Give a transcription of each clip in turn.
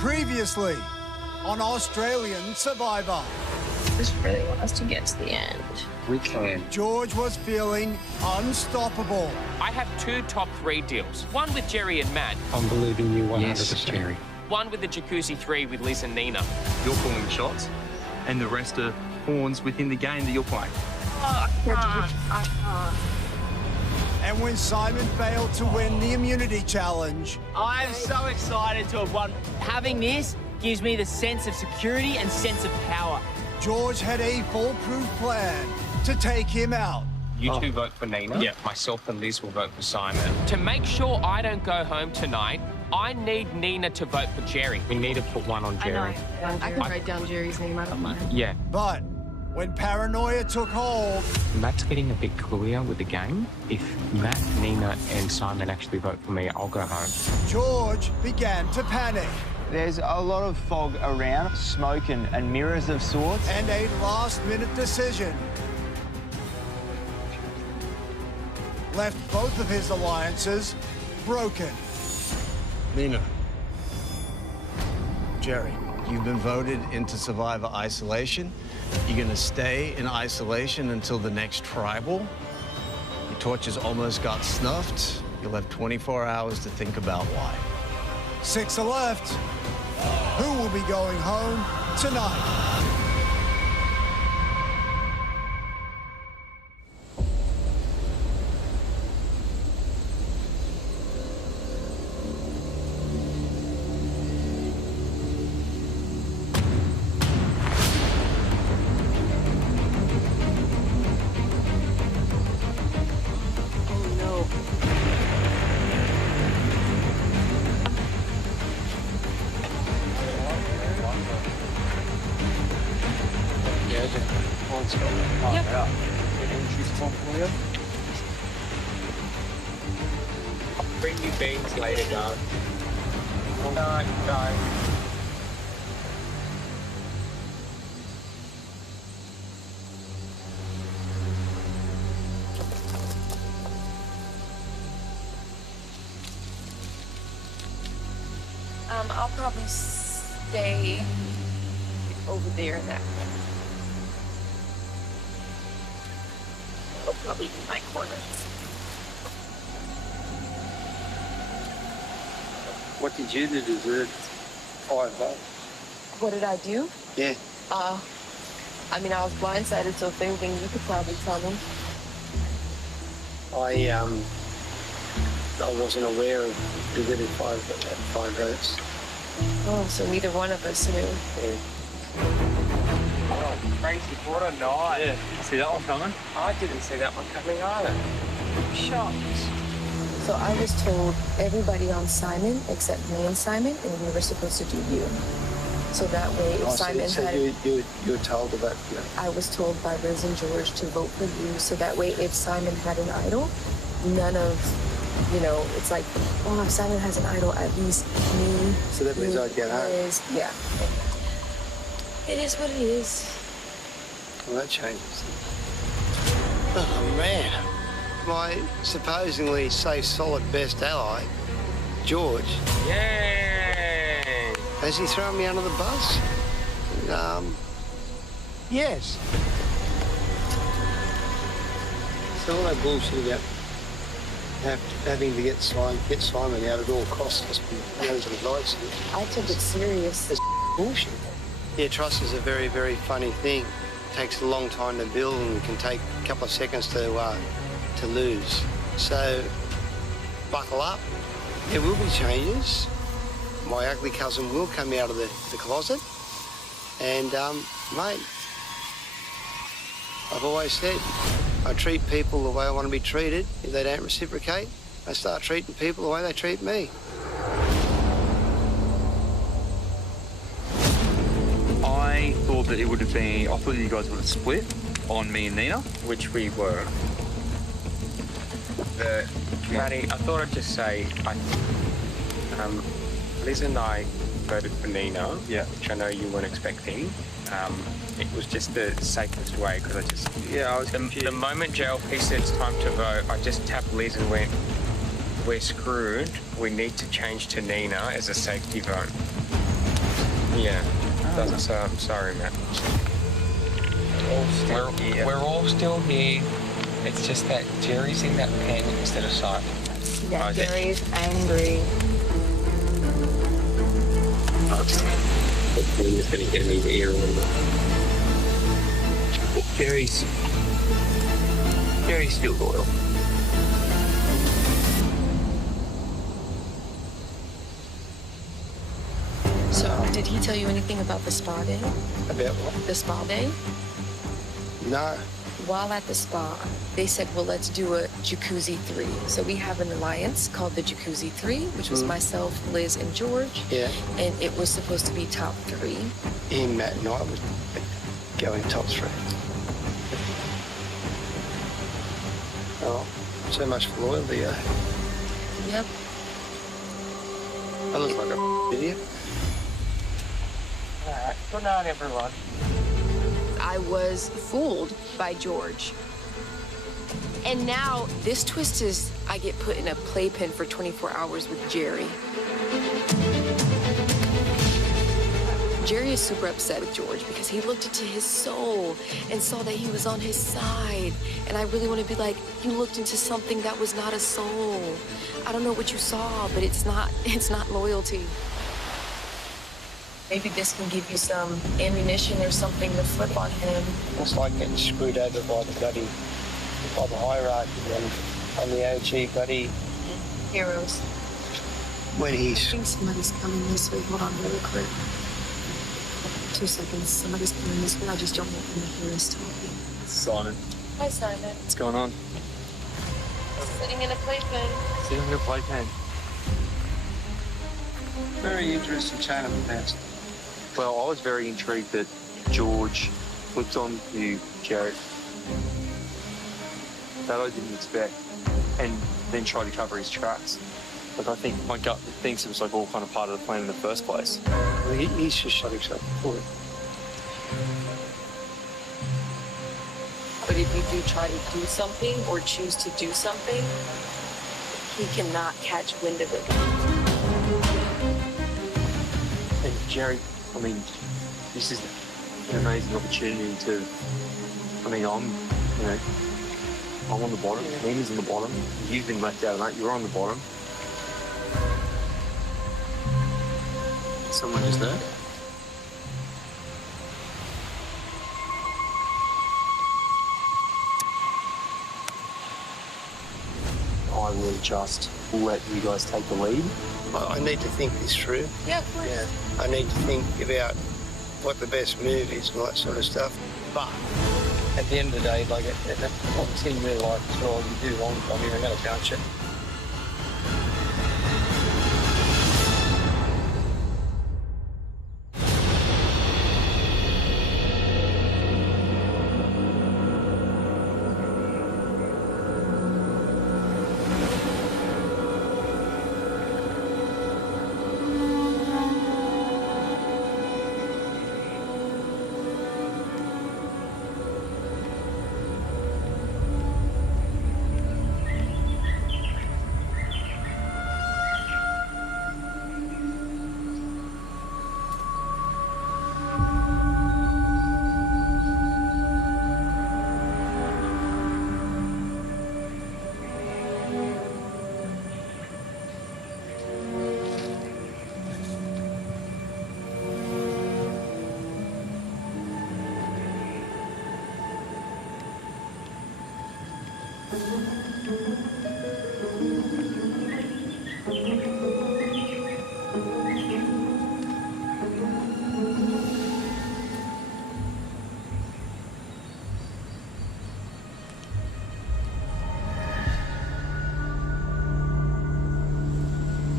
Previously on Australian Survivor. Just really want us to get to the end. We can. George was feeling unstoppable. I have 2 top 3 deals. One with Gerry and Matt. I'm believing you 100%. Yes, Gerry. One with the Jacuzzi 3 with Liz and Nina. You're calling the shots, and the rest are pawns within the game that you're playing. I can't. And when Simon failed to win the immunity challenge, I am so excited to have won. Having this gives me the sense of security and sense of power. George had a foolproof plan to take him out. You two vote for Nina. Yeah. Myself and Liz will vote for Simon. To make sure I don't go home tonight, I need Nina to vote for Gerry. We need to put one on Gerry. I can write down Jerry's name. I don't mind. Yeah. But when paranoia took hold, Matt's getting a bit clueier with the game. If Matt, Nina, and Simon actually vote for me, I'll go home. George began to panic. There's a lot of fog around, smoke and mirrors of sorts. And a last-minute decision left both of his alliances broken. Nina. Gerry, you've been voted into Survivor Isolation. You're gonna stay in isolation until the next tribal. Your torches almost got snuffed. You'll have 24 hours to think about why. 6 are left. Who will be going home tonight? I'll bring you beans later, guys. No. I'll probably stay over there in that corner. I'll probably be my corner. What did you do to deserve 5 votes? What did I do? Yeah. I mean, I was blindsided, so if anything, you could probably tell me. I wasn't aware of who did 5 votes. Oh, so neither one of us knew. Yeah. Oh, crazy. What a night. Yeah. See that one coming? I didn't see that one coming either. Shocked. So I was told everybody on Simon except me and Simon, and we were supposed to do you. So that way, if Simon had... you were told about that? I was told by Liz and George to vote for you. So that way, if Simon had an idol, none of, it's like, oh, if Simon has an idol, at least me. So that means I'd get home. Liz, yeah. It is what it is. Well, that changes. Oh, man. My supposedly safe, solid best ally, George. Yay! Has he thrown me under the bus? Yes. So all that bullshit about having to get Simon out at all costs must be knows what it likes. I took it serious. It's bullshit. Yeah, trust is a very, very funny thing. It takes a long time to build and can take a couple of seconds to lose. So, buckle up. There will be changes. My ugly cousin will come out of the closet. And, mate, I've always said, I treat people the way I want to be treated. If they don't reciprocate, I start treating people the way they treat me. I thought that it would have been... I thought you guys would have split on me and Nina. Which we were. Matty, I thought I'd just say, Liz and I voted for Nina, which I know you weren't expecting. It was just the safest way because I was confused. The moment JLP said it's time to vote, I just tapped Liz and went, we're screwed. We need to change to Nina as a safety vote. Yeah, doesn't. So I'm sorry, Matt. We're all still here. It's just that Gerry's in that pen instead of sight. Yeah, Gerry's angry. Hopefully he's going to get in his ear a little bit. Gerry's still loyal. So, did he tell you anything about the spa day? About what? The spa day? No. While at the spa, they said, well, let's do a Jacuzzi 3. So we have an alliance called the Jacuzzi 3, which was myself, Liz, and George. Yeah. And it was supposed to be top 3. Him, Matt, and I would go in top 3. Oh, so much for loyalty, eh? Yep. I look like a idiot. Alright, good night, everyone. I was fooled by George. And now this twist is I get put in a playpen for 24 hours with Gerry. Gerry is super upset with George because he looked into his soul and saw that he was on his side. And I really want to be like, you looked into something that was not a soul. I don't know what you saw, but it's not loyalty. Maybe this can give you some ammunition or something to flip on him. It's like getting screwed over by the hierarchy and the OG bloody Heroes. when I he's think somebody's coming this way. Hold on really quick. 2 seconds. Somebody's coming this way. I just don't want them to hear us talking. Simon, Hi, Simon. what's going on? Sitting in a playpen. Sitting in a playpen. very interesting chain of events. Well, I was very intrigued that George flipped on to Gerry. That I didn't expect. And then tried to cover his tracks. Like, I think my gut thinks it was like all kind of part of the plan in the first place. Well, he's just shot himself before it. But if you do try to do something or choose to do something, he cannot catch wind of it. And Gerry, I mean, this is an amazing opportunity to, I'm on the bottom, Nina's on the bottom, you've been left out, mate, you're on the bottom. Someone just there? I will just let you guys take the lead. I need to think this through. Yeah, of course. Yeah. I need to think about what the best move is and all that sort of stuff. But at the end of the day, like, obviously in real life as well, you do wrong by me, I'm going to bounce it.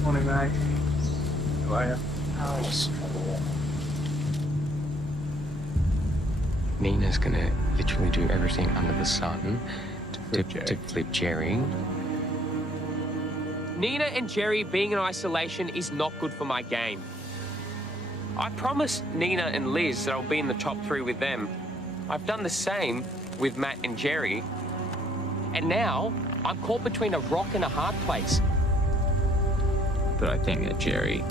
Morning, mate. How are you? Nina's gonna literally do everything under the sun to flip Gerry. Nina and Gerry being in isolation is not good for my game. I promised Nina and Liz that I'll be in the top 3 with them. I've done the same with Matt and Gerry. And now I'm caught between a rock and a hard place. But I think that Gerry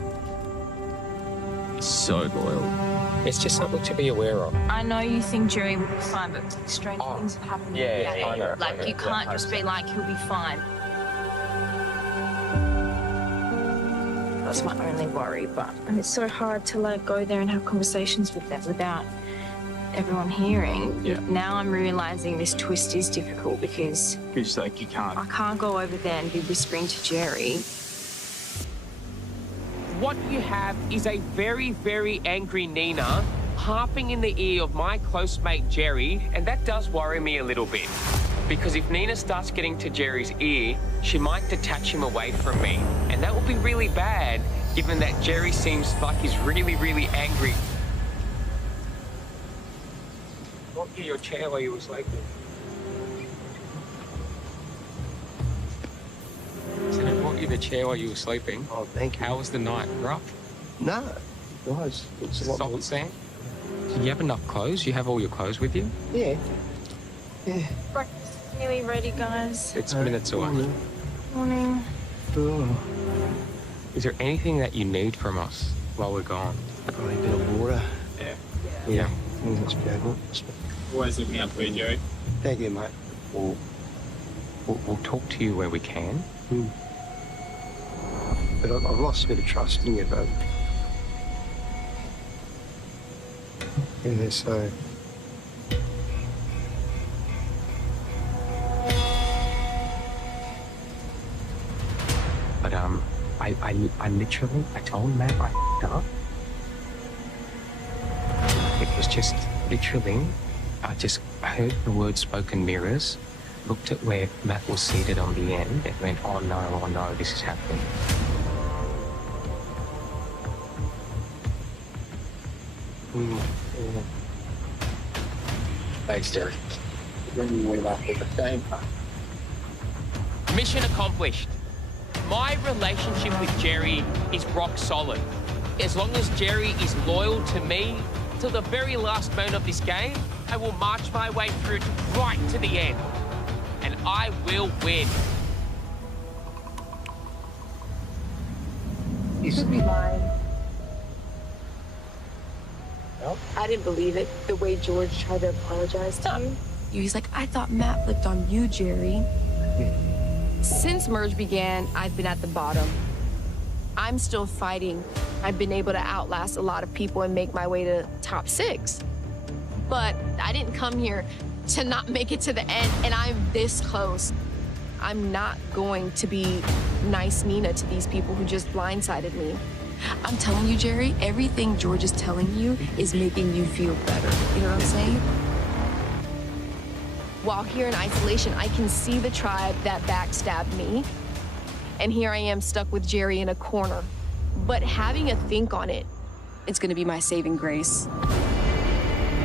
is so loyal. It's just something to be aware of. I know you think Gerry will be fine, but strange things have happened. Yeah, I know. Like, you can't just be like, he'll be fine. That's my only worry, and it's so hard to go there and have conversations with them without everyone hearing. Yeah. Now I'm realising this twist is difficult because Like, you can't. I can't go over there and be whispering to Gerry. What you have is a very, very angry Nina harping in the ear of my close mate Gerry, and that does worry me a little bit. Because if Nina starts getting to Gerry's ear, she might detach him away from me. And that would be really bad, given that Gerry seems like he's really, really angry. What in your chair while you were sleeping? I brought you the chair while you were sleeping. Oh, thank you. How was the night? Rough? No. No, it's a lot Soft more. sand? Did you have enough clothes? You have all your clothes with you? Yeah. Yeah. Breakfast is nearly ready, guys. 6 minutes away. Morning. Oh. Is there anything that you need from us while we're gone? Probably a bit of water. Yeah. Yeah. I think that's pretty good. Always looking out for you, Gerry. Thank you, mate. We'll talk to you where we can. But I've lost a bit of trust in you, bro. Yeah, so... But I literally, I told Matt I f***ed up. It was just literally, I heard the word spoken mirrors, looked at where Matt was seated on the end, and went, oh no, this is happening. Thanks, Gerry. Bringing me back at the same time. Mission accomplished. My relationship with Gerry is rock solid. As long as Gerry is loyal to me till the very last moment of this game, I will march my way through right to the end. And I will win. You should be lying. I didn't believe it, the way George tried to apologize to you. He's like, I thought Matt flipped on you, Gerry. Since Merge began, I've been at the bottom. I'm still fighting. I've been able to outlast a lot of people and make my way to top 6. But I didn't come here to not make it to the end, and I'm this close. I'm not going to be nice Nina to these people who just blindsided me. I'm telling you, Gerry, everything George is telling you is making you feel better. You know what I'm saying? While here in isolation, I can see the tribe that backstabbed me. And here I am stuck with Gerry in a corner. But having a think on it, it's gonna be my saving grace.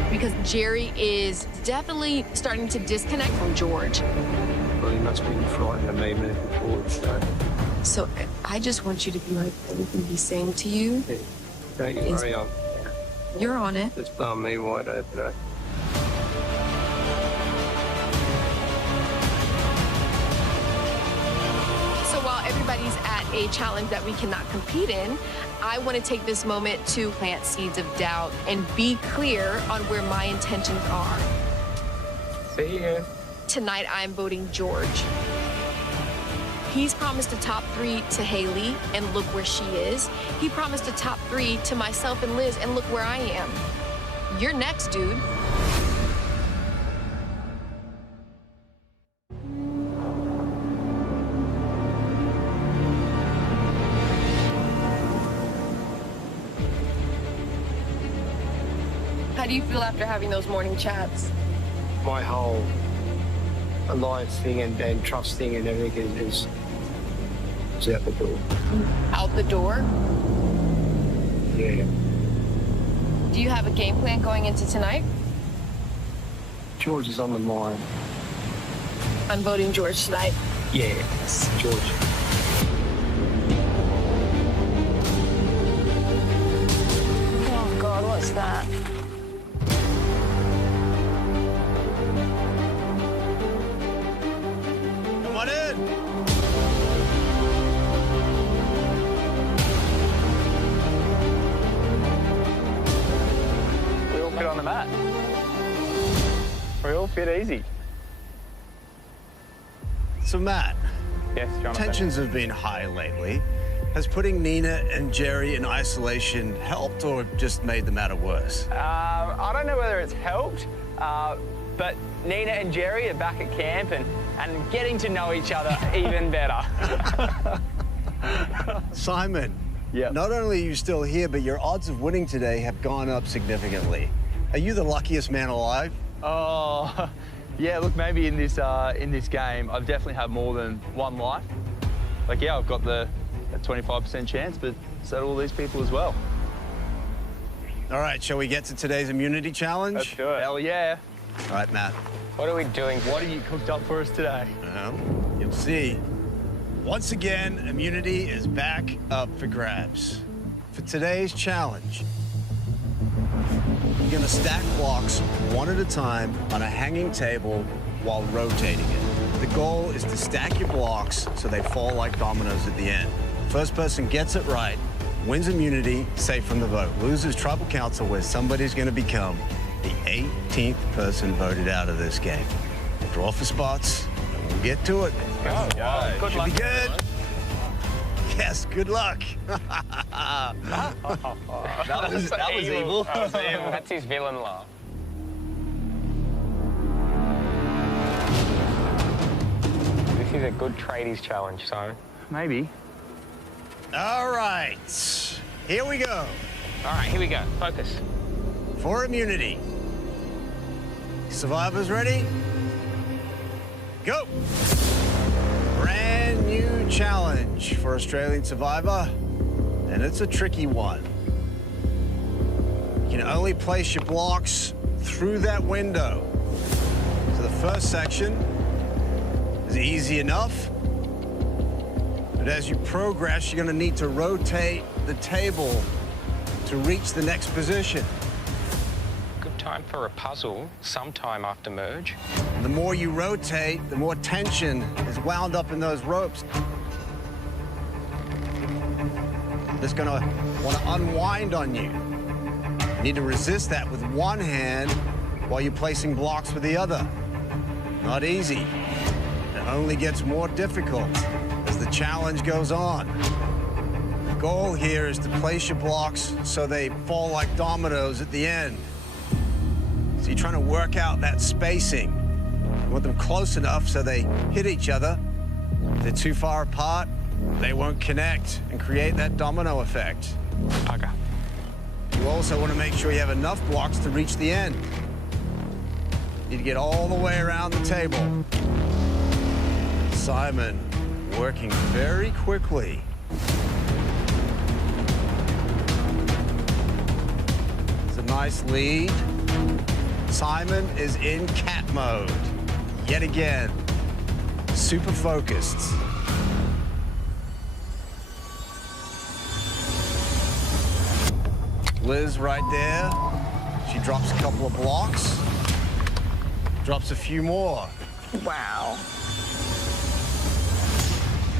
Because Gerry is definitely starting to disconnect from George. Well, he must be frightened of me moving forward, so... So I just want you to be like, everything he's saying to you. Yeah. Don't you worry, You're on it. it's blown me wide open. So while everybody's at a challenge that we cannot compete in, I want to take this moment to plant seeds of doubt and be clear on where my intentions are. See ya. Tonight, I'm voting George. He's promised a top 3 to Haley, and look where she is. He promised a top 3 to myself and Liz, and look where I am. You're next, dude. How do you feel after having those morning chats? My whole alliance thing and trust thing and everything is out the door. Out the door? Yeah. Do you have a game plan going into tonight? George is on the mind. I'm voting George tonight. Yes, George. Oh, God, what's that? Come on in. all fit easy. So, Matt, Yes, Jonathan. tensions have been high lately. Has putting Nina and Gerry in isolation helped or just made the matter worse? I don't know whether it's helped, but Nina and Gerry are back at camp and getting to know each other even better. Simon, Yep. not only are you still here, but your odds of winning today have gone up significantly. Are you the luckiest man alive? Oh, yeah, look, maybe in this game, I've definitely had more than one life. Like, yeah, I've got a 25% chance, but so do all these people as well. All right, shall we get to today's immunity challenge? Let's do it. Hell yeah. All right, Matt. What are we doing? What have you cooked up for us today? You'll see. Once again, immunity is back up for grabs. For today's challenge, you're gonna stack blocks one at a time on a hanging table while rotating it. The goal is to stack your blocks so they fall like dominoes at the end. First person gets it right, wins immunity, safe from the vote. Losers tribal council, where somebody's gonna become the 18th person voted out of this game. Draw for spots, and we'll get to it. Oh, good Should luck. be good. Yes, good luck. That was evil. That's his villain laugh. This is a good tradies challenge, Simon. Maybe. All right, here we go. All right, here we go. Focus. For immunity. Survivors ready? Go. Brand new challenge for Australian Survivor, and it's a tricky one. You can only place your blocks through that window. So the first section is easy enough, but as you progress, you're gonna need to rotate the table to reach the next position. Good time for a puzzle sometime after merge. The more you rotate, the more tension is wound up in those ropes. It's gonna want to unwind on you. You need to resist that with one hand while you're placing blocks with the other. Not easy. It only gets more difficult as the challenge goes on. The goal here is to place your blocks so they fall like dominoes at the end. So you're trying to work out that spacing. You want them close enough so they hit each other. If they're too far apart, they won't connect and create that domino effect. Bugger. You also want to make sure you have enough blocks to reach the end. You need to get all the way around the table. Simon working very quickly. It's a nice lead. Simon is in cat mode. Yet again, super focused. Liz right there. She drops a couple of blocks. Drops a few more. Wow.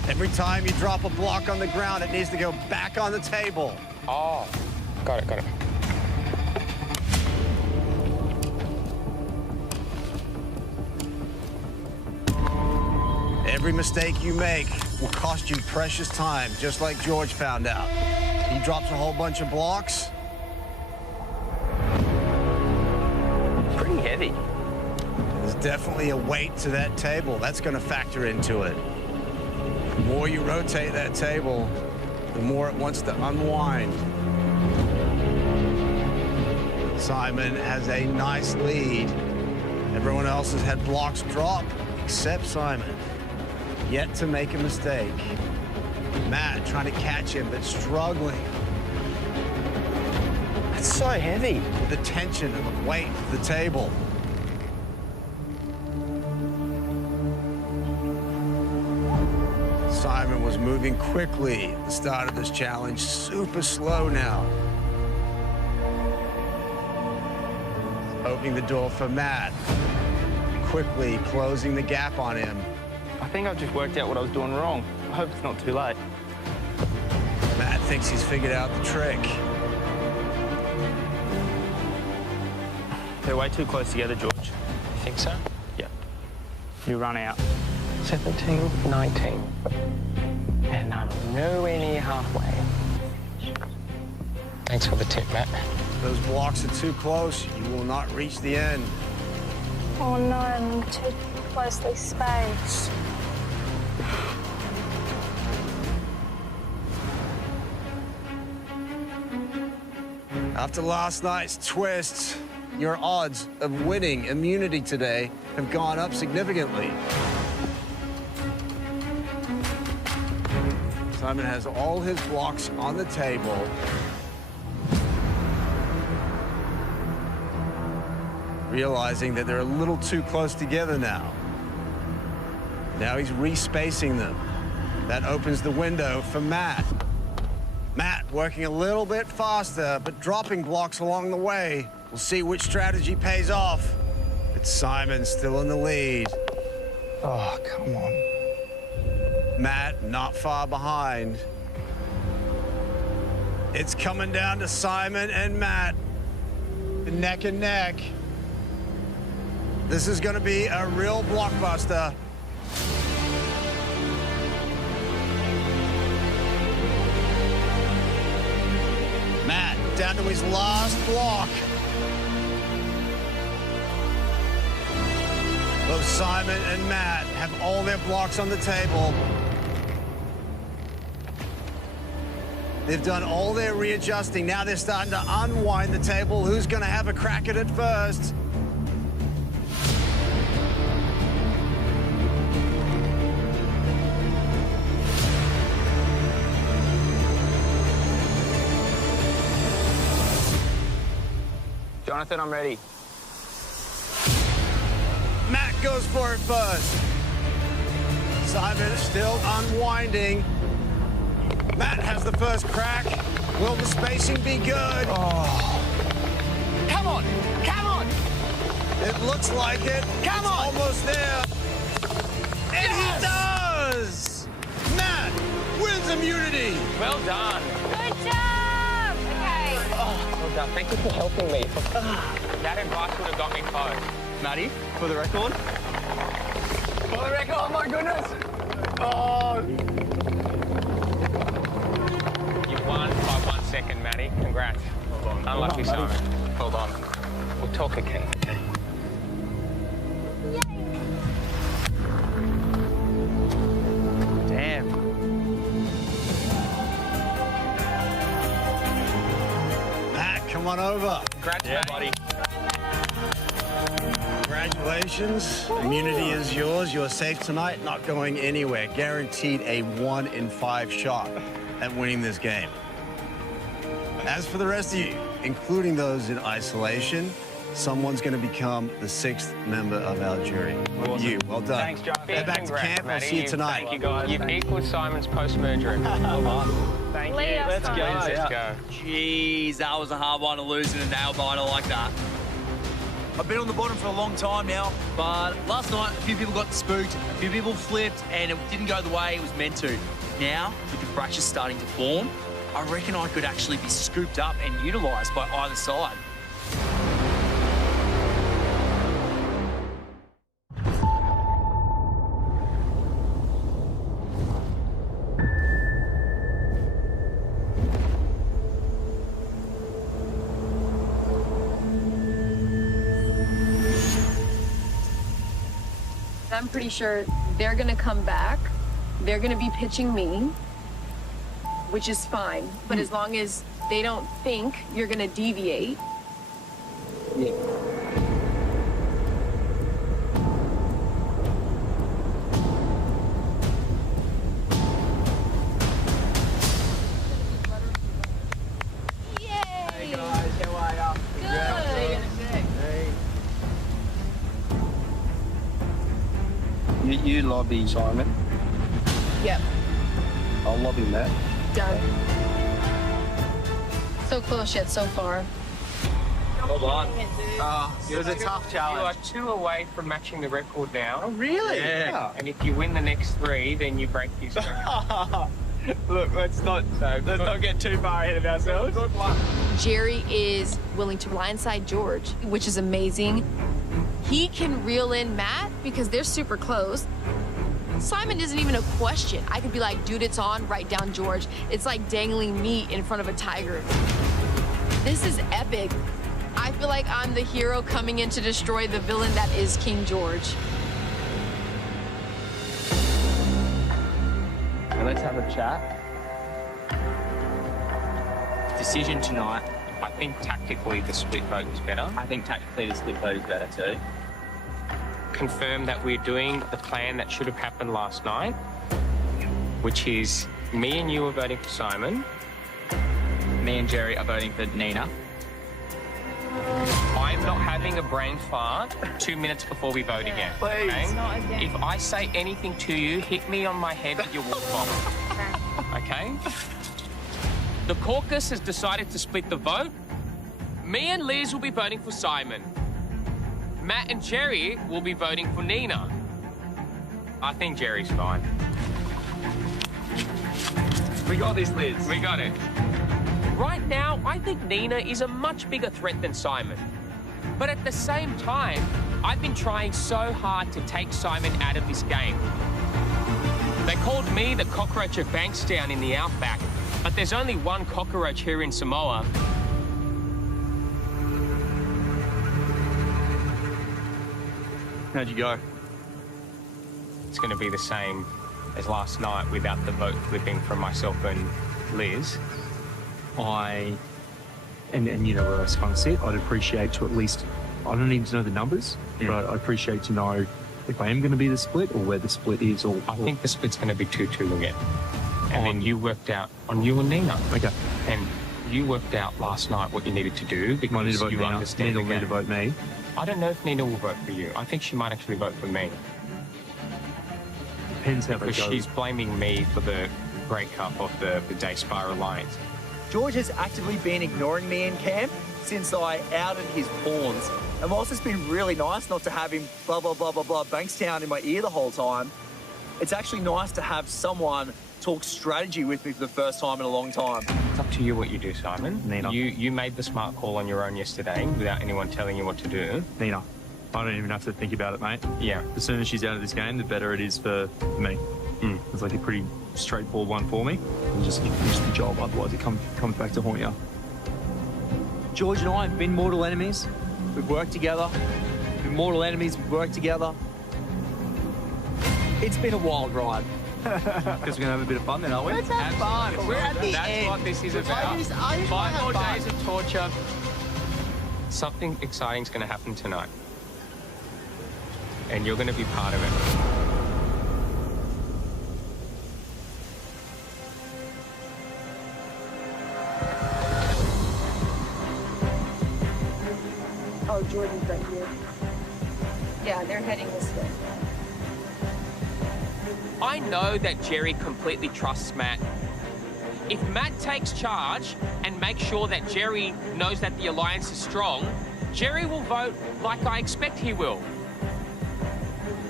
Every time you drop a block on the ground, it needs to go back on the table. Oh, got it, got it. Every mistake you make will cost you precious time, just like George found out. He drops a whole bunch of blocks. Pretty heavy. There's definitely a weight to that table. That's going to factor into it. The more you rotate that table, the more it wants to unwind. Simon has a nice lead. Everyone else has had blocks drop, except Simon. Yet to make a mistake. Matt trying to catch him, but struggling. That's so heavy. With the tension and the weight of the table. Simon was moving quickly at the start of this challenge, super slow now. Opening the door for Matt. Quickly closing the gap on him. I think I've just worked out what I was doing wrong. I hope it's not too late. Matt thinks he's figured out the trick. They're way too close together, George. think so? Yep. You run out. 17, 19. And I'm nowhere near halfway. Thanks for the tip, Matt. Those blocks are too close. You will not reach the end. Oh no, I'm too closely spaced. After last night's twists, your odds of winning immunity today have gone up significantly. Simon has all his blocks on the table. Realizing that they're a little too close together now. Now he's respacing them. That opens the window for Matt. Matt working a little bit faster, but dropping blocks along the way. We'll see which strategy pays off. It's Simon still in the lead. Oh, come on. Matt not far behind. It's coming down to Simon and Matt. Neck and neck. This is going to be a real blockbuster. Matt down to his last block. Both Simon and Matt have all their blocks on the table. They've done all their readjusting. Now they're starting to unwind the table. Who's going to have a crack at it first? Jonathan, I'm ready. Matt goes for it first. Simon is still unwinding. Matt has the first crack. Will the spacing be good? Oh. Come on! Come on! It looks like it. Come on! Almost there. And he does! Matt wins immunity. Well done. Good job! Okay. Well done. Thank you for helping me. That advice would have got me close. Matty, for the record. For the record, oh my goodness! Oh! You won by 1 second, Matty. Congrats. Unlucky, Simon. Hold on. We'll talk again. Okay. Damn. Matt, come on over. Congrats, Matty. buddy. Congratulations. Immunity is yours. You're safe tonight, not going anywhere. Guaranteed a 1 in 5 shot at winning this game. As for the rest of you, including those in isolation, someone's going to become the 6th member of our jury. Awesome. You, well done. Thanks, John. Head back to Congrats, camp. I'll Matty. see you tonight. Thank you, guys. You've equaled Simon's post-merger. Thank you. Lead us Let's on. go. Let's go. Jeez, that was a hard one to lose in a nail-biter like that. I've been on the bottom for a long time now, but last night a few people got spooked, a few people flipped, and it didn't go the way it was meant to. Now, with the fractures starting to form, I reckon I could actually be scooped up and utilised by either side. I'm pretty sure they're gonna come back. They're gonna be pitching me, which is fine. But as long as they don't think you're gonna deviate. Hey guys, how are ya? You lobby Simon. Yep, I'll lobby Matt. done. So close yet so far. Hold on. It was a tough You are challenge. 2 away from matching the record now. Really? Yeah. And if you win the next 3, then you break his record. Look, let's not get too far ahead of ourselves. Gerry is willing to blindside George, which is amazing. he can reel in Matt because they're super close. Simon isn't even a question. I could be like, dude, it's on, write down George. It's like dangling meat in front of a tiger. This is epic. I feel like I'm the hero coming in to destroy the villain that is King George. Let's have a chat. Decision tonight. I think tactically the split vote is better. I think tactically the split vote is better too. Confirm that we're doing the plan that should have happened last night, which is me and you are voting for Simon. Me and Gerry are voting for Nina. I'm not having a brain fart 2 minutes before we vote again. Please. Okay? Not again. If I say anything to you, hit me on my head with your walk off. Okay? The caucus has decided to split the vote. Me and Liz will be voting for Simon. Matt and Gerry will be voting for Nina. I think Jerry's fine. We got this, Liz. We got it. Right now, I think Nina is a much bigger threat than Simon. But at the same time, I've been trying so hard to take Simon out of this game. They called me the cockroach of Bankstown in the outback, but there's only one cockroach here in Samoa. How'd you go? It's going to be the same as last night without the vote flipping from myself and Liz. And you know where I kind of sit, I'd appreciate to at least, I don't need to know the numbers, but I'd appreciate to know if I am going to be the split or where the split is. Or I think the split's going to be 2-2 again. And then you worked out on you and Nina. Okay. And you worked out last night what you needed to do because I need to vote you Nina. understand Nina the will need to game. vote me. I don't know if Nina will vote for you. I think she might actually vote for me. Depends how they Because go. she's blaming me for the breakup of the Daystar Alliance. George has actively been ignoring me in camp since I outed his pawns. And whilst it's been really nice not to have him blah, blah, blah, blah, blah, Bankstown in my ear the whole time, it's actually nice to have someone talk strategy with me for the first time in a long time. It's up to you what you do, Simon. Nina. You made the smart call on your own yesterday without anyone telling you what to do. Nina, I don't even have to think about it, mate. Yeah. The sooner she's out of this game, the better it is for me. It's like a pretty straightforward one for me. And just finish the job, otherwise it comes back to haunt you. George and I have been mortal enemies. We've worked together. We've been mortal enemies, we've worked together. It's been a wild ride. Because we're going to have a bit of fun then, aren't we? Let's have fun. We're at the That's end. what this is about. I just 5 wanna more have days fun. of torture. Something exciting's going to happen tonight. And you're going to be part of it. Oh, Jordan's right here. Yeah, they're heading this way. I know that Gerry completely trusts Matt. If Matt takes charge and makes sure that Gerry knows that the alliance is strong, Gerry will vote like I expect he will.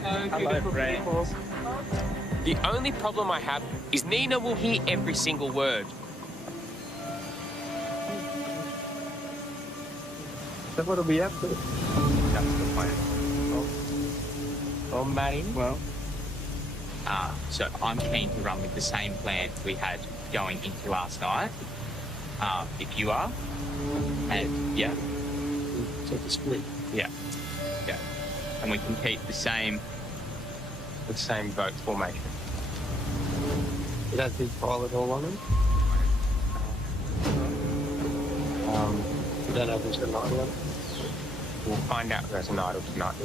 Hello, friends. The only problem I have is Nina will hear every single word. So what'll be up to? That's the plan. Oh, Matty. Well, so I'm keen to run with the same plan we had going into last night. If you are, and yeah, So the split. yeah, and we can keep the same. The same vote formation. You don't think pile it all on him? You don't know who's got an idol on it? We'll find out who has an idol tonight.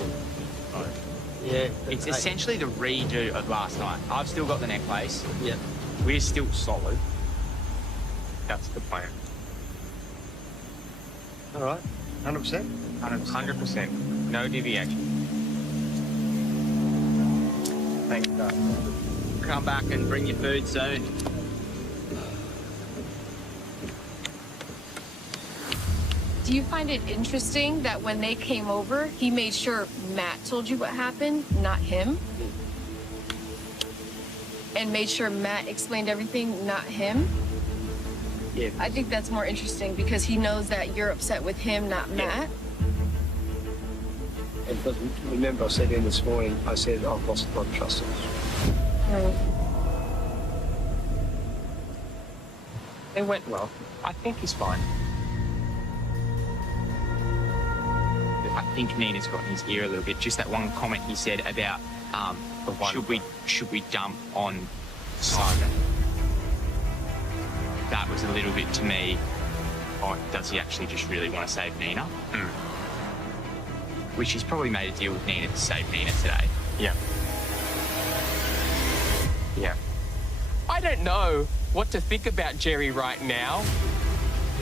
Yeah. It's essentially the redo of last night. I've still got the necklace. Yeah. We're still solid. That's the plan. All right. 100%? 100%. No deviation. Thank God. Come back and bring your food soon. Do you find it interesting that when they came over, he made sure Matt told you what happened, not him? And made sure Matt explained everything, not him? Yeah. I think that's more interesting because he knows that you're upset with him, not Matt. But remember, I said in this morning, I said I've lost a lot of trust in us. It went well. I think he's fine. I think Nina's got in his ear a little bit. Just that one comment he said about should we dump on Simon. That was a little bit to me. Oh, does he actually just really want to save Nina? Which he's probably made a deal with Nina to save Nina today. Yeah. Yeah. I don't know what to think about Gerry right now.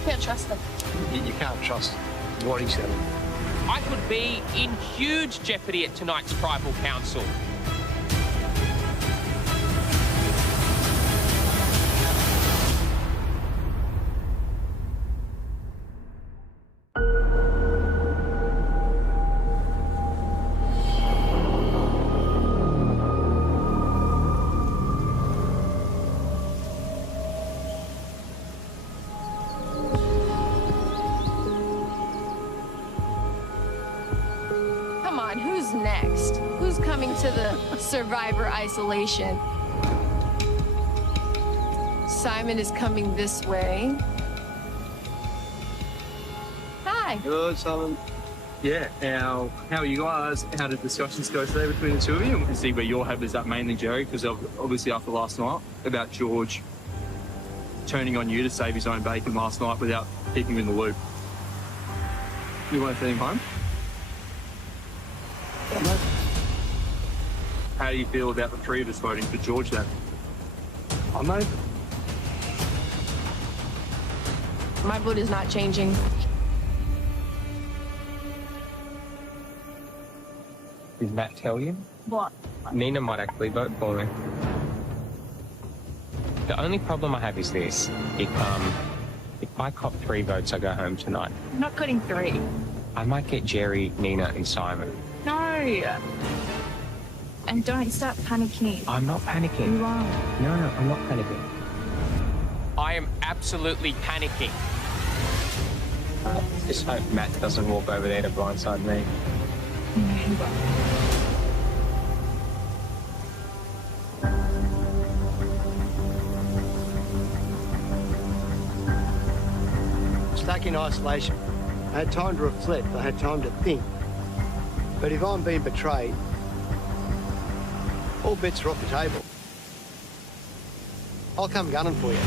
Can't trust them. You can't trust what he's going to do. I could be in huge jeopardy at tonight's tribal council. Come on, who's next? Who's coming to the survivor isolation? Simon is coming this way. Hi. Good, Simon. Yeah, how are you guys? How did discussions go today between the two of you? And we can see where your head was at mainly, Gerry, because obviously after last night, about George turning on you to save his own bacon last night without keeping him in the loop. You want to send him home? How do you feel about the three of us voting for George then? I'm open. My vote is not changing. Did Matt tell you? What? Nina might actually vote for me. The only problem I have is this. If I cop 3 votes, I go home tonight. I'm not getting 3. I might get Gerry, Nina and Simon. No. And don't start panicking. I'm not panicking. You are. No, I'm not panicking. I am absolutely panicking. Just hope Matt doesn't walk over there to blindside me. Stuck in isolation. I had time to reflect. I had time to think. But if I'm being betrayed, all bets are off the table. I'll come gunning for you.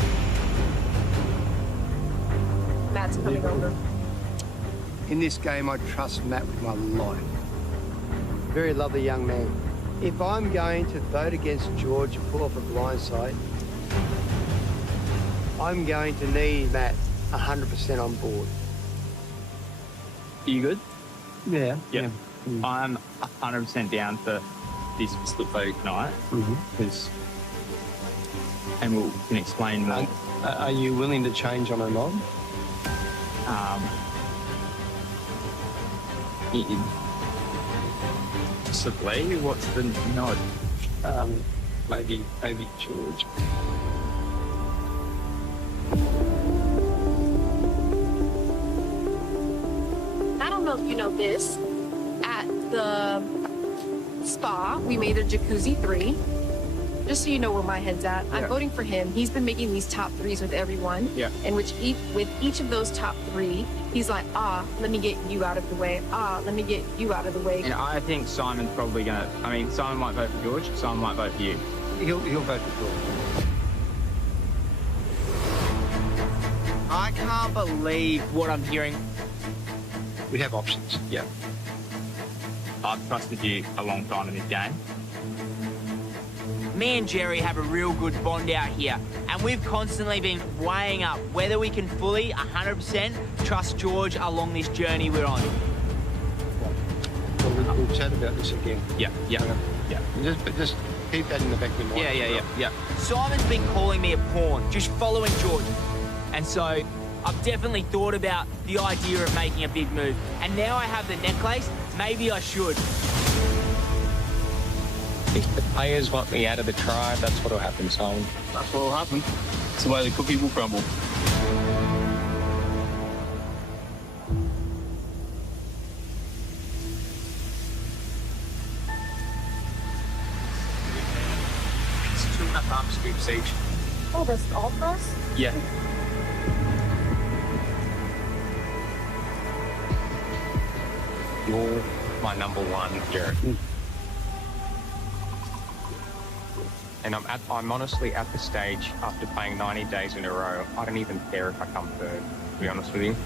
Matt's coming over. In this game, I trust Matt with my life. Very lovely young man. If I'm going to vote against George and pull off a blindside, I'm going to need Matt 100% on board. You good? Yeah. I'm 100% down for this split vote tonight. Because, and we can explain more. Are you willing to change on a nod? Possibly. What's the nod? Maybe George. I don't know if you know this. At the spa, we made a jacuzzi 3. Just so you know where my head's at. I'm voting for him. He's been making these top 3s with everyone. Yeah. And with each of those top 3, he's like, let me get you out of the way. Let me get you out of the way. And I think Simon's probably going to... Simon might vote for George, Simon might vote for you. He'll vote for George. I can't believe what I'm hearing. We have options. Yeah. I've trusted you a long time in this game. Me and Gerry have a real good bond out here, and we've constantly been weighing up whether we can fully 100% trust George along this journey we're on. We'll chat about this again. Yeah. Just keep that in the back of your mind. Yeah. Simon's been calling me a pawn, just following George. And so I've definitely thought about the idea of making a big move. And now I have the necklace, maybe I should. If the players want me out of the tribe, that's what'll happen, Simon. That's what'll happen. It's the way the cookie will crumble. Scoop Siege. Oh, that's all for us? Yeah. You're my number one, Gerry. And I'm honestly at the stage after playing 90 days in a row, I don't even care if I come third, to be honest with you.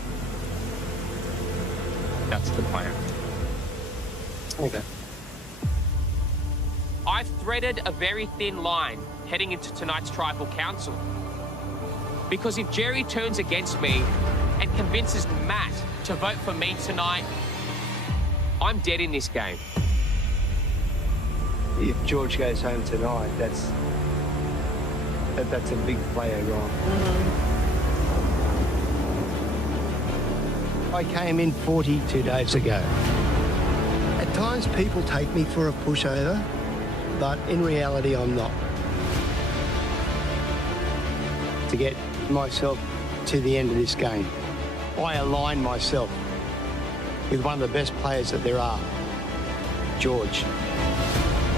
That's the plan. Okay. I've threaded a very thin line heading into tonight's tribal council. Because if Gerry turns against me and convinces Matt to vote for me tonight, I'm dead in this game. If George goes home tonight, that's a big player wrong. I came in 42 days ago. At times people take me for a pushover, but in reality I'm not. To get myself to the end of this game, I align myself with one of the best players that there are, George.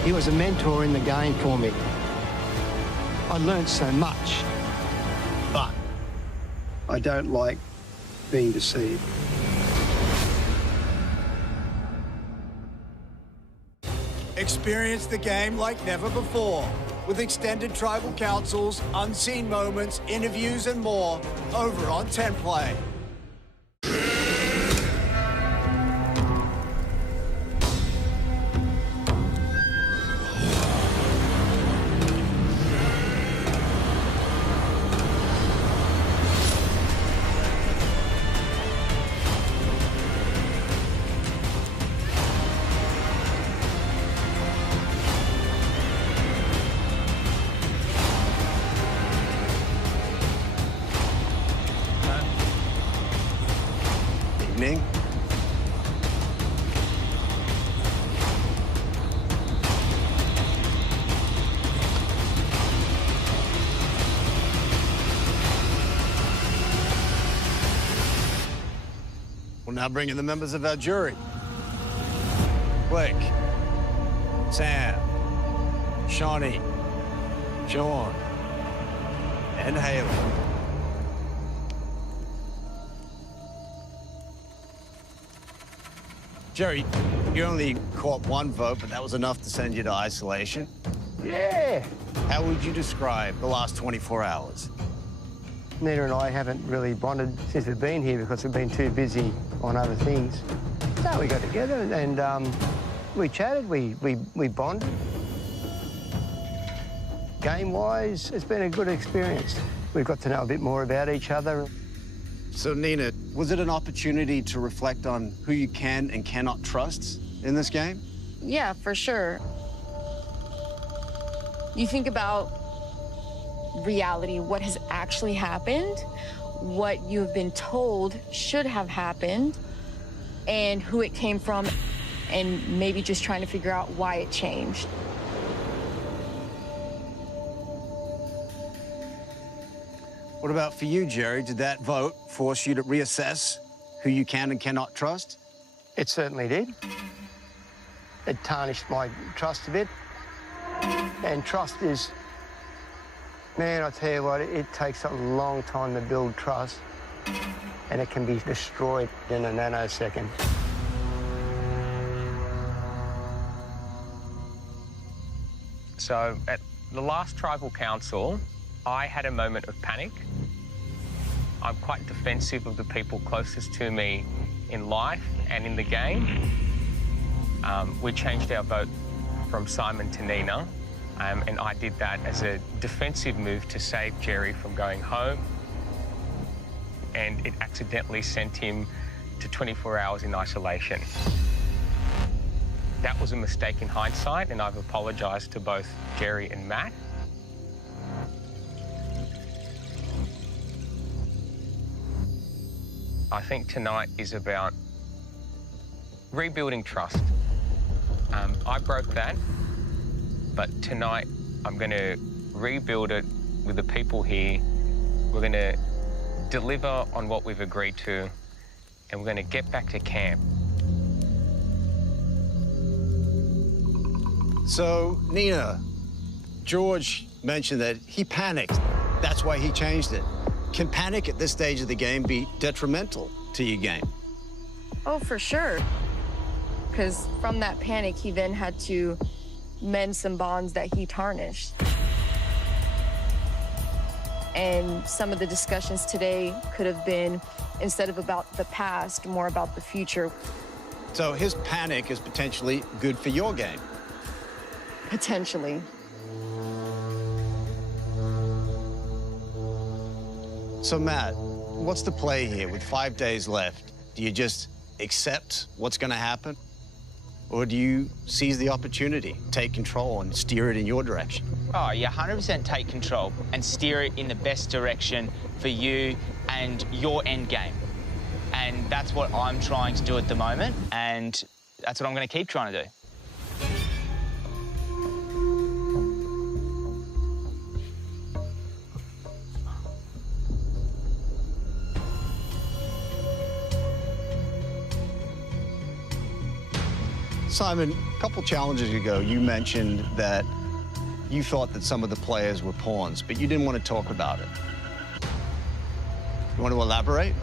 He was a mentor in the game for me. I learned so much, but I don't like being deceived. Experience the game like never before, with extended tribal councils, unseen moments, interviews and more, over on 10 Play. Evening. We'll now bring in the members of our jury. Blake, Sam, Shawnee, Sean, and Haley. Gerry, you only caught one vote, but that was enough to send you to isolation. Yeah. How would you describe the last 24 hours? Nina and I haven't really bonded since we've been here because we've been too busy on other things. So we got together and we chatted, we bonded. Game-wise, it's been a good experience. We've got to know a bit more about each other. So, Nina, was it an opportunity to reflect on who you can and cannot trust in this game? Yeah, for sure. You think about reality, what has actually happened, what you've been told should have happened, and who it came from, and maybe just trying to figure out why it changed. What about for you, Gerry? Did that vote force you to reassess who you can and cannot trust? It certainly did. It tarnished my trust a bit. And trust is, man, I tell you what, it takes a long time to build trust, and it can be destroyed in a nanosecond. So at the last tribal council, I had a moment of panic. I'm quite defensive of the people closest to me in life and in the game. We changed our vote from Simon to Nina, and I did that as a defensive move to save Gerry from going home. And it accidentally sent him to 24 hours in isolation. That was a mistake in hindsight, and I've apologised to both Gerry and Matt. I think tonight is about rebuilding trust. I broke that, but tonight I'm going to rebuild it with the people here. We're going to deliver on what we've agreed to, and we're going to get back to camp. So, Nina, George mentioned that he panicked. That's why he changed it. Can panic at this stage of the game be detrimental to your game? Oh, for sure. Because from that panic, he then had to mend some bonds that he tarnished. And some of the discussions today could have been, instead of about the past, more about the future. So his panic is potentially good for your game? Potentially. So, Matt, what's the play here with 5 days left? Do you just accept what's going to happen? Or do you seize the opportunity, take control, and steer it in your direction? Oh, you 100% take control and steer it in the best direction for you and your end game. And that's what I'm trying to do at the moment, and that's what I'm going to keep trying to do. Simon, a couple challenges ago, you mentioned that you thought that some of the players were pawns, but you didn't want to talk about it. You want to elaborate?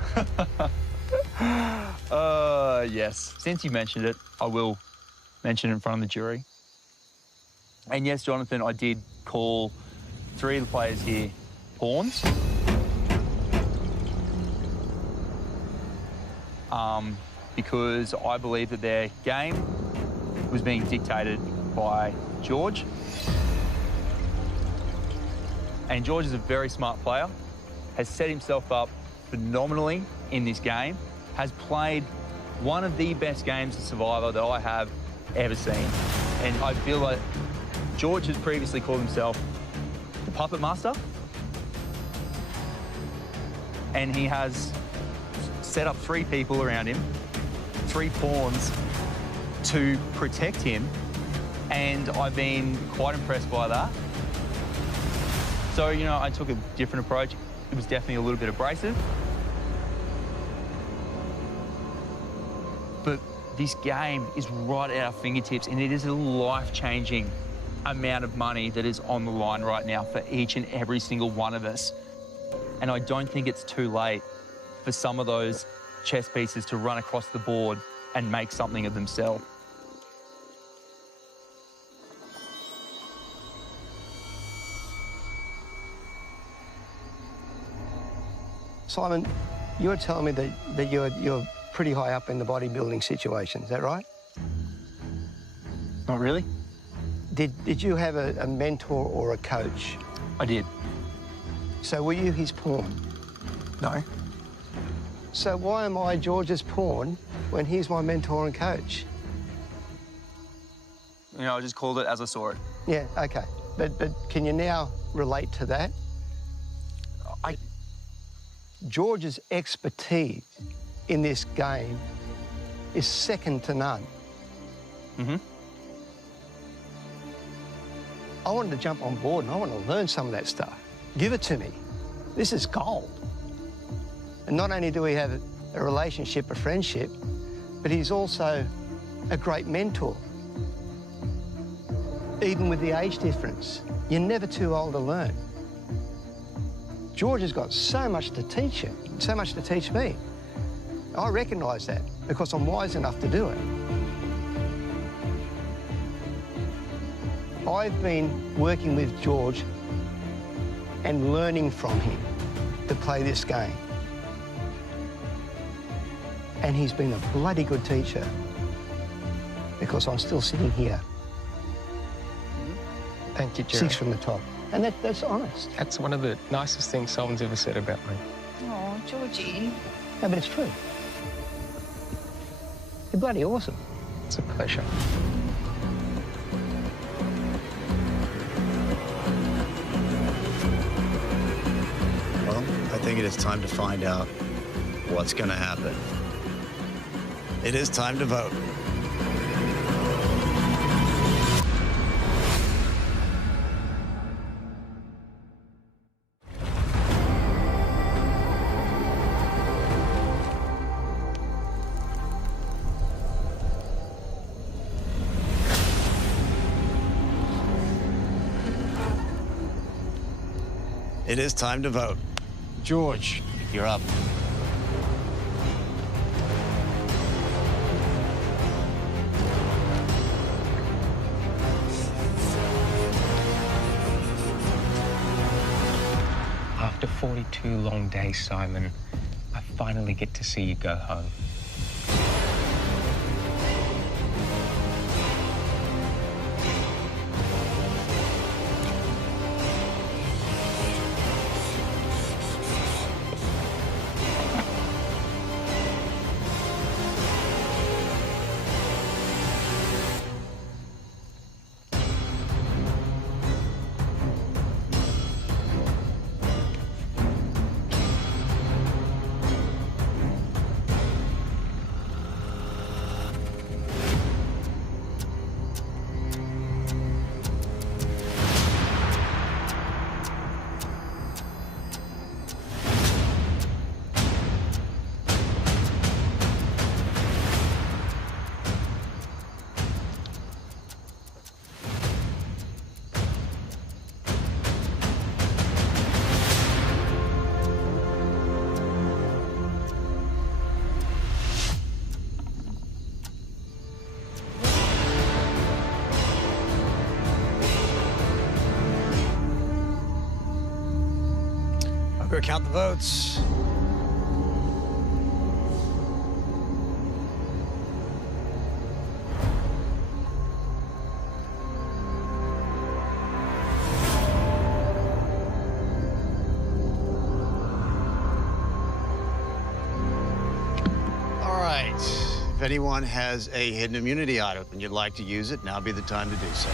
Yes. Since you mentioned it, I will mention it in front of the jury. And yes, Jonathan, I did call 3 of the players here pawns. Because I believe that their game was being dictated by George. And George is a very smart player, has set himself up phenomenally in this game, has played one of the best games of Survivor that I have ever seen. And I feel like George has previously called himself the puppet master. And he has set up 3 people around him, 3 pawns, to protect him, and I've been quite impressed by that. So, you know, I took a different approach. It was definitely a little bit abrasive. But this game is right at our fingertips, and it is a life-changing amount of money that is on the line right now for each and every single one of us. And I don't think it's too late for some of those chess pieces to run across the board and make something of themselves. Simon, you're telling me that you're pretty high up in the bodybuilding situation, is that right? Not really. Did you have a mentor or a coach? I did. So were you his pawn? No. So why am I George's pawn when he's my mentor and coach? You know, I just called it as I saw it. Yeah, okay. But can you now relate to that? George's expertise in this game is second to none. Mm-hmm. I wanted to jump on board and I want to learn some of that stuff. Give it to me. This is gold. And not only do we have a relationship, a friendship, but he's also a great mentor. Even with the age difference, you're never too old to learn. George has got so much to teach you, so much to teach me. I recognise that because I'm wise enough to do it. I've been working with George and learning from him to play this game. And he's been a bloody good teacher because I'm still sitting here. Thank you, Gerry. 6 from the top. And that's honest. That's one of the nicest things someone's ever said about me. Oh, Georgie. No, but it's true. You're bloody awesome. It's a pleasure. Well, I think it is time to find out what's going to happen. It is time to vote. It is time to vote. George, you're up. After 42 long days, Simon, I finally get to see you go home. I'll go count the votes. All right. If anyone has a hidden immunity item and you'd like to use it, now would be the time to do so.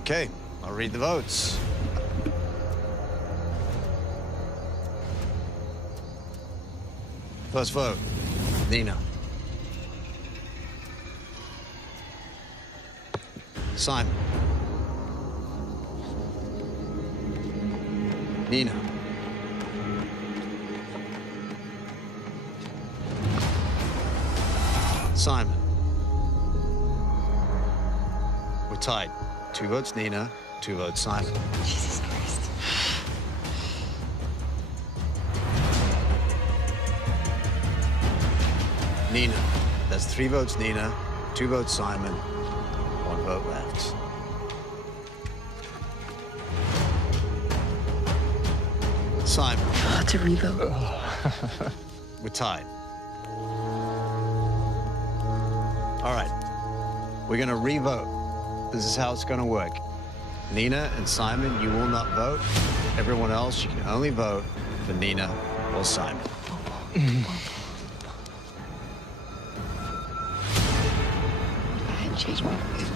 Okay, I'll read the votes. First vote, Nina. Simon. Nina. Simon. We're tied. 2 votes Nina, 2 votes Simon. Jesus Christ. Nina. That's 3 votes Nina, 2 votes Simon, 1 vote left. Simon. To revote. We're tied. All right. We're going to re-vote. This is how it's going to work. Nina and Simon, you will not vote. Everyone else, you can only vote for Nina or Simon. I hadn't changed my mind.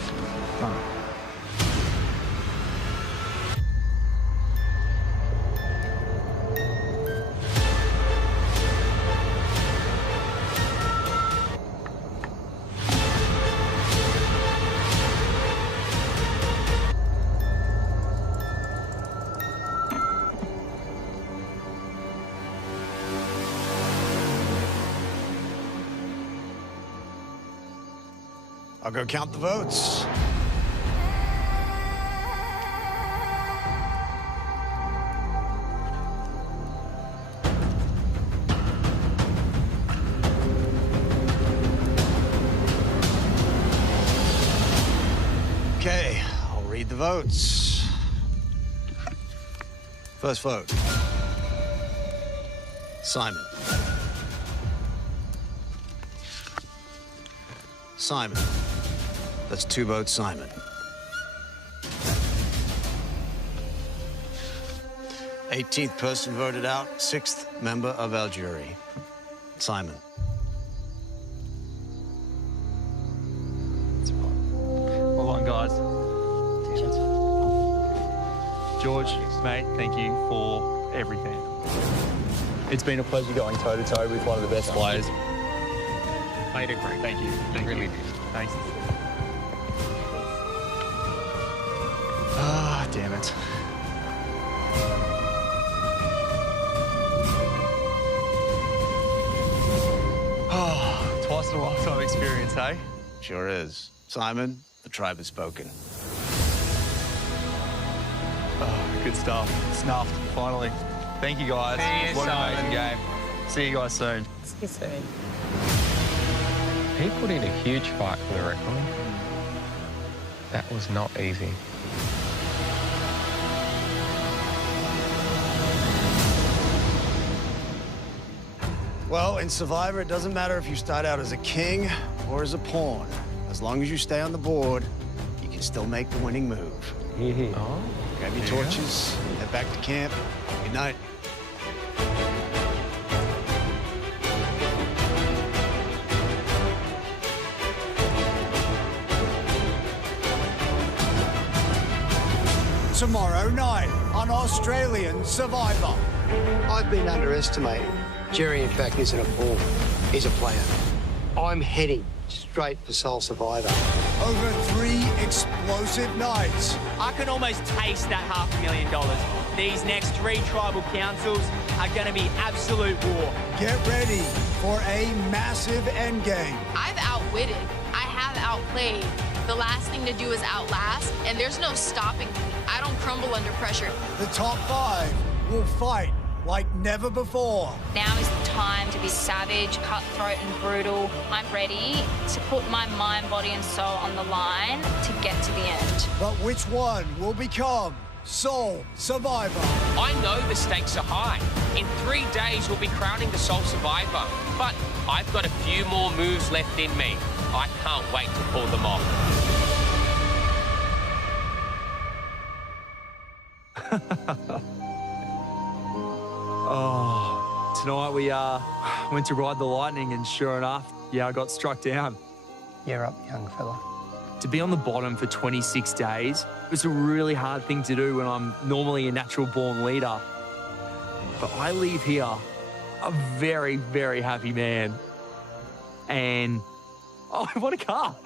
I'll go count the votes. Okay, I'll read the votes. First vote, Simon. Simon. That's 2 votes Simon. 18th person voted out, 6th member of our jury, Simon. Hold on, guys. George, mate, thank you for everything. It's been a pleasure going toe-to-toe with one of the best players. Played it great. Thank you. Thank you. Thanks. Ah, damn it. Oh, twice in a lifetime experience, hey? Sure is. Simon, the tribe has spoken. Good stuff. Snuffed, finally. Thank you, guys. See you What an soon. amazing game. See you guys soon. See you soon. He put in a huge fight for the record. That was not easy. Well, in Survivor, it doesn't matter if you start out as a king or as a pawn. As long as you stay on the board, you can still make the winning move. Oh, Grab your torches, head back to camp. Good night. Tomorrow night on Australian Survivor. I've been underestimated. Gerry, in fact, isn't a pawn. He's a player. I'm heading straight for Sole Survivor. Over 3 explosive nights. I can almost taste that $500,000. These next 3 tribal councils are going to be absolute war. Get ready for a massive endgame. I've outwitted. I have outplayed. The last thing to do is outlast, and there's no stopping me. I don't crumble under pressure. The top 5 will fight like never before. Now is the time to be savage, cutthroat and brutal. I'm ready to put my mind, body and soul on the line to get to the end. But which one will become Sole Survivor? I know the stakes are high. In 3 days, we'll be crowning the sole survivor. But I've got a few more moves left in me. I can't wait to pull them off. Oh, tonight we went to ride the lightning, and sure enough, I got struck down. You're up, young fella. To be on the bottom for 26 days was a really hard thing to do when I'm normally a natural born leader. But I leave here a very, very happy man. And, oh, what a car.